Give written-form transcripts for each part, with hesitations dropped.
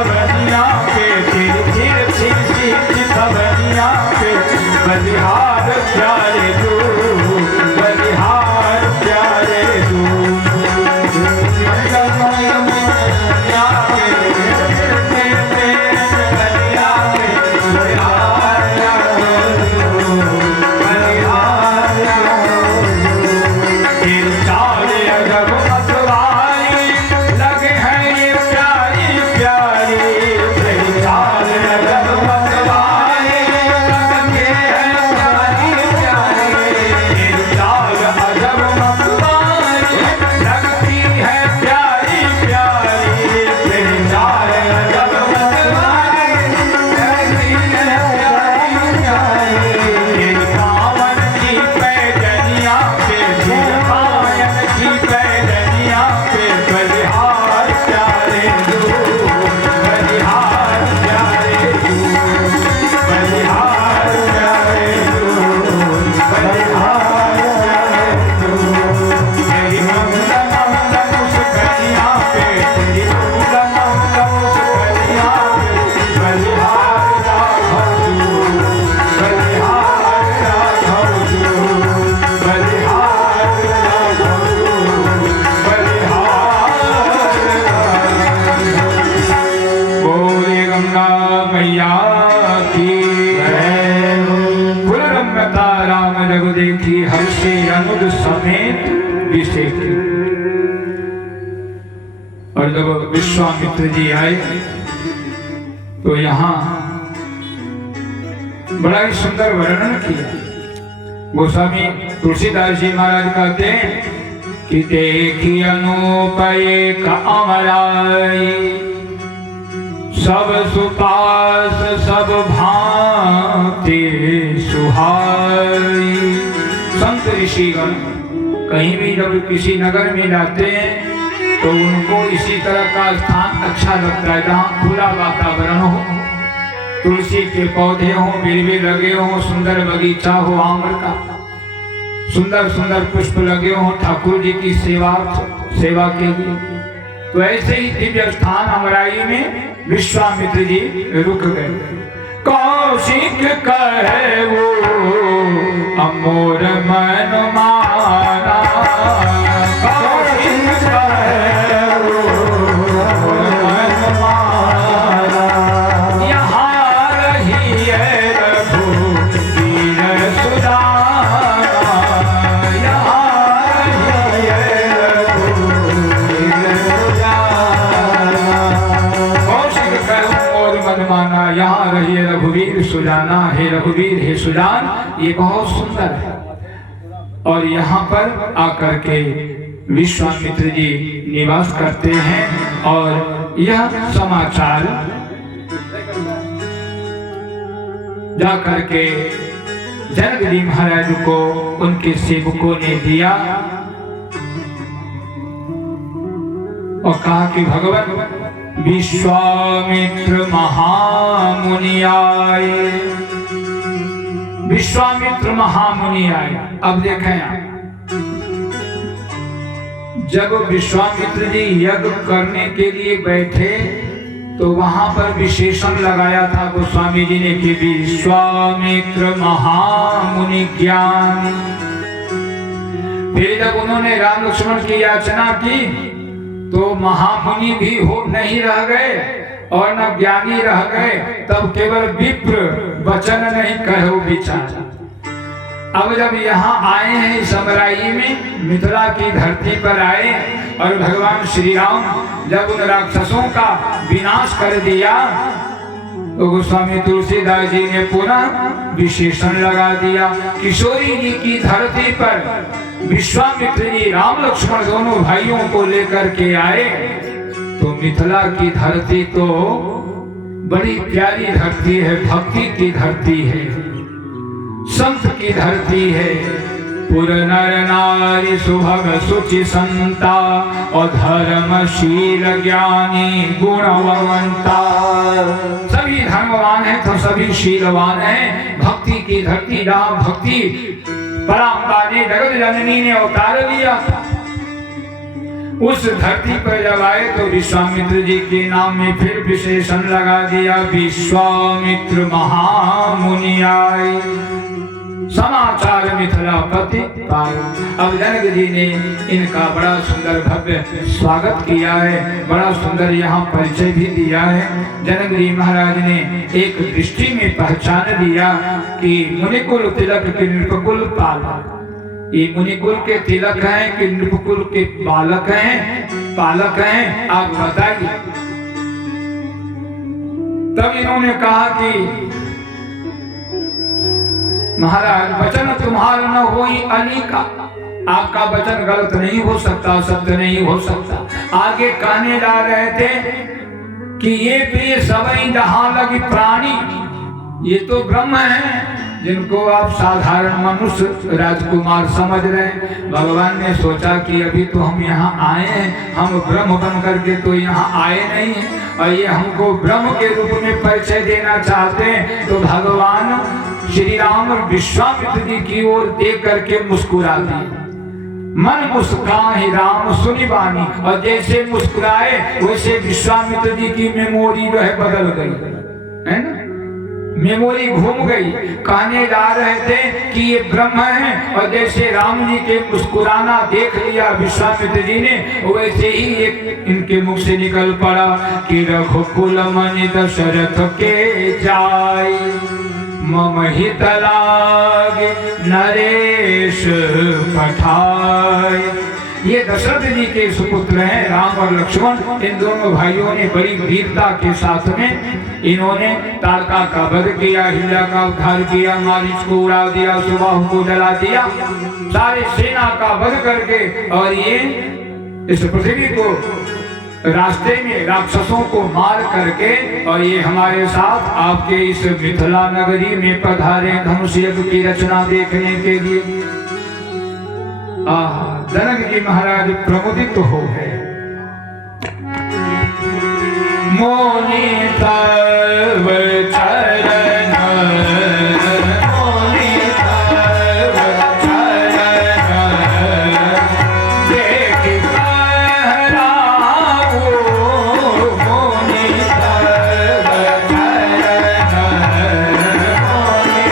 चितवनिया पे फिर चितवनिया पे बलिहार प्यारे तू, बलिहार प्यारे तू। और जब विश्वामित्र जी आए तो यहाँ बड़ा ही सुंदर वर्णन किया। गोस्वामी तुलसीदास जी महाराज कहते हैं कि देखी अनुपय का अमराई, सब सुपास सब भांति सुहाई। संत ऋषिगण कहीं भी जब किसी नगर में जाते हैं तो उनको इसी तरह का स्थान अच्छा लगता है जहाँ खुला वातावरण हो, तुलसी के पौधे हो, बिरबे लगे हो, सुंदर बगीचा हो, आम्र का सुंदर सुंदर पुष्प लगे हो ठाकुर जी की सेवा के लिए। तो ऐसे ही दिव्य स्थान अमराई में विश्वामित्र जी रुक गए। कौशिक कहे वो अमोर मन माना, कौशिक कहे वो मन माना, यहाँ रही है रघुवीर सुजाना, यहाँ रही है रघुवीर सुजाना। कौशिक कहे और मन माना, यहाँ रही है रघुवीर सुजाना। हे रघुवीर, हे सुजान, ये बहुत सुंदर है। और यहाँ पर आकर के विश्वामित्र जी निवास करते हैं और यह समाचार जाकर के जनक जी महाराज को उनके सेवकों ने दिया और कहा कि भगवान विश्वामित्र महामुनि आए, विश्वामित्र महामुनि आए। अब देखें आप, जब विश्वामित्र जी यज्ञ करने के लिए बैठे तो वहां पर विशेषण लगाया था गोस्वामी जी ने कि विश्वामित्र महामुनि ज्ञान। फिर जब उन्होंने राम लक्ष्मण की याचना की तो महामुनि भी हो नहीं रह गए और न ज्ञानी रह गए, तब केवल विप्र वचन नहीं कहो विचार। अब जब यहाँ आए हैं इस अमराई में, मिथिला की धरती पर आए और भगवान श्री राम जब उन राक्षसों का विनाश कर दिया तो गोस्वामी तुलसीदास जी ने पुनः विशेषण लगा दिया। किशोरी जी की धरती पर विश्वामित्र जी राम लक्ष्मण दोनों भाइयों को लेकर के आए तो मिथिला की धरती तो बड़ी प्यारी धरती है, भक्ति की धरती है, संत की धरती है। पुर नर नारी सुभग सुचि संता और धर्मशील ज्ञानी गुणवंता। सभी धर्मवान हैं तो सभी शीलवान हैं। भक्ति की धरती जहाँ भक्ति पराम्बा ने जगत जननी ने अवतार लिया था। उस धरती पर जब आए तो विश्वामित्र जी के नाम में फिर विशेषण लगा दिया, विश्वामित्र महामुनि आए, समाचार मिथिलापति पाए। अब जनक जी ने इनका बड़ा सुंदर भव्य स्वागत किया है, बड़ा सुंदर यहाँ परिचय भी दिया है। जनक जी महाराज ने एक दृष्टि में पहचान दिया कि मुनिकुल तिलक के नृपकुल पालक, ये मुनिकुल के तिलक हैं कि नृपकुल के बालक हैं, पालक हैं, आप बताइए। तब इन्होंने कहा कि महाराज वचन तुम्हारा न होई अली का, आपका वचन गलत नहीं हो सकता, सत्य नहीं हो सकता। आगे कहने जा रहे थे कि ये प्रिय सबई जहां लगी प्राणी, ये तो ब्रह्म है जिनको आप साधारण मनुष्य राजकुमार समझ रहे हैं। भगवान ने सोचा कि अभी तो हम यहाँ आए हैं, हम ब्रह्म बन करके तो यहाँ आए नहीं हैं, और ये हमको ब्रह्म के रूप में परिचय देना चाहते हैं। तो भगवान श्री राम विश्वामित्र जी की ओर देख करके मुस्कुरा दिए। मन मुस्कान राम सुनी बानी, और जैसे मुस्कुराए वैसे विश्वामित्र जी की मेमोरी जो है बदल गई, है ना, मेमोरी घूम गई। कहने जा रहे थे कि ये ब्रह्म है, और जैसे राम जी के मुस्कुराना देख लिया विश्वामित्र जी ने, वैसे ही एक इनके मुख से निकल पड़ा कि रघुकुल मनि दशरथ के जाय, मम हित लागे नरेश पठाय। ये दशरथ जी के सुपुत्र हैं राम और लक्ष्मण। इन दोनों भाइयों ने बड़ी वीरता के साथ में इन्होंने ताड़का का वध किया, हिला का उद्धार किया, मारीच को उड़ा दिया, सुबाहु को जला दिया, सारे सेना का वध करके, और ये इस पृथ्वी को रास्ते में राक्षसों को मार करके, और ये हमारे साथ आपके इस मिथिला नगरी में पधारे धनुष यज्ञ की रचना देखने के लिए। जनक जी महाराज प्रमुदित हो गए। मोनि तव चरण, मोनि तव चरण, देख कहरावो, मोनि तव चरण, मोनि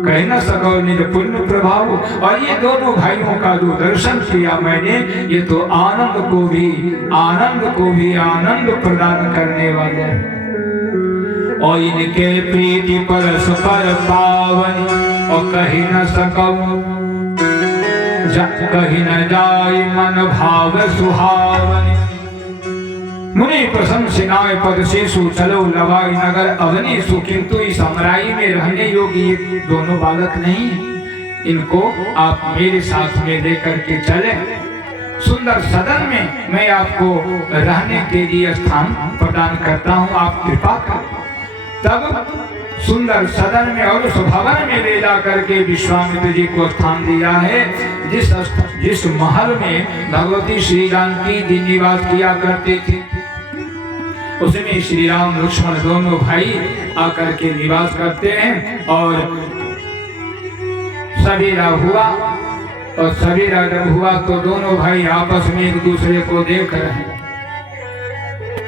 कह न सको निज पुण्य प्रभाव। और ये दोनों भाइयों का जो दर्शन किया मैंने, ये तो आनंद को भी आनंद प्रदान करने वाले, और इनके प्रीति परस्पर पावन, और कही न सको कही न जाय मन भाव सुहावन। मुनि प्रशंसिनाय पद शेषु चलो लवाई नगर अवनीसु। किंतु इस अमराई में रहने योग्य ये दोनों बालक नहीं, इनको आप मेरे साथ में लेकर के चले। सुंदर सदन में मैं आपको रहने के लिए स्थान प्रदान करता हूँ, आप कृपा करें। तब सुंदर सदन में और उस भवन में ले जा करके विश्वामित्र जी को स्थान दिया है। जिस महल में भगवती श्री जानकी जी निवास किया करते थे, उसमें श्री राम लक्ष्मण दोनों भाई आकर के निवास करते हैं। और सवेरा हुआ, और सवेरा जब हुआ तो दोनों भाई आपस में एक दूसरे को देख रहे हैं।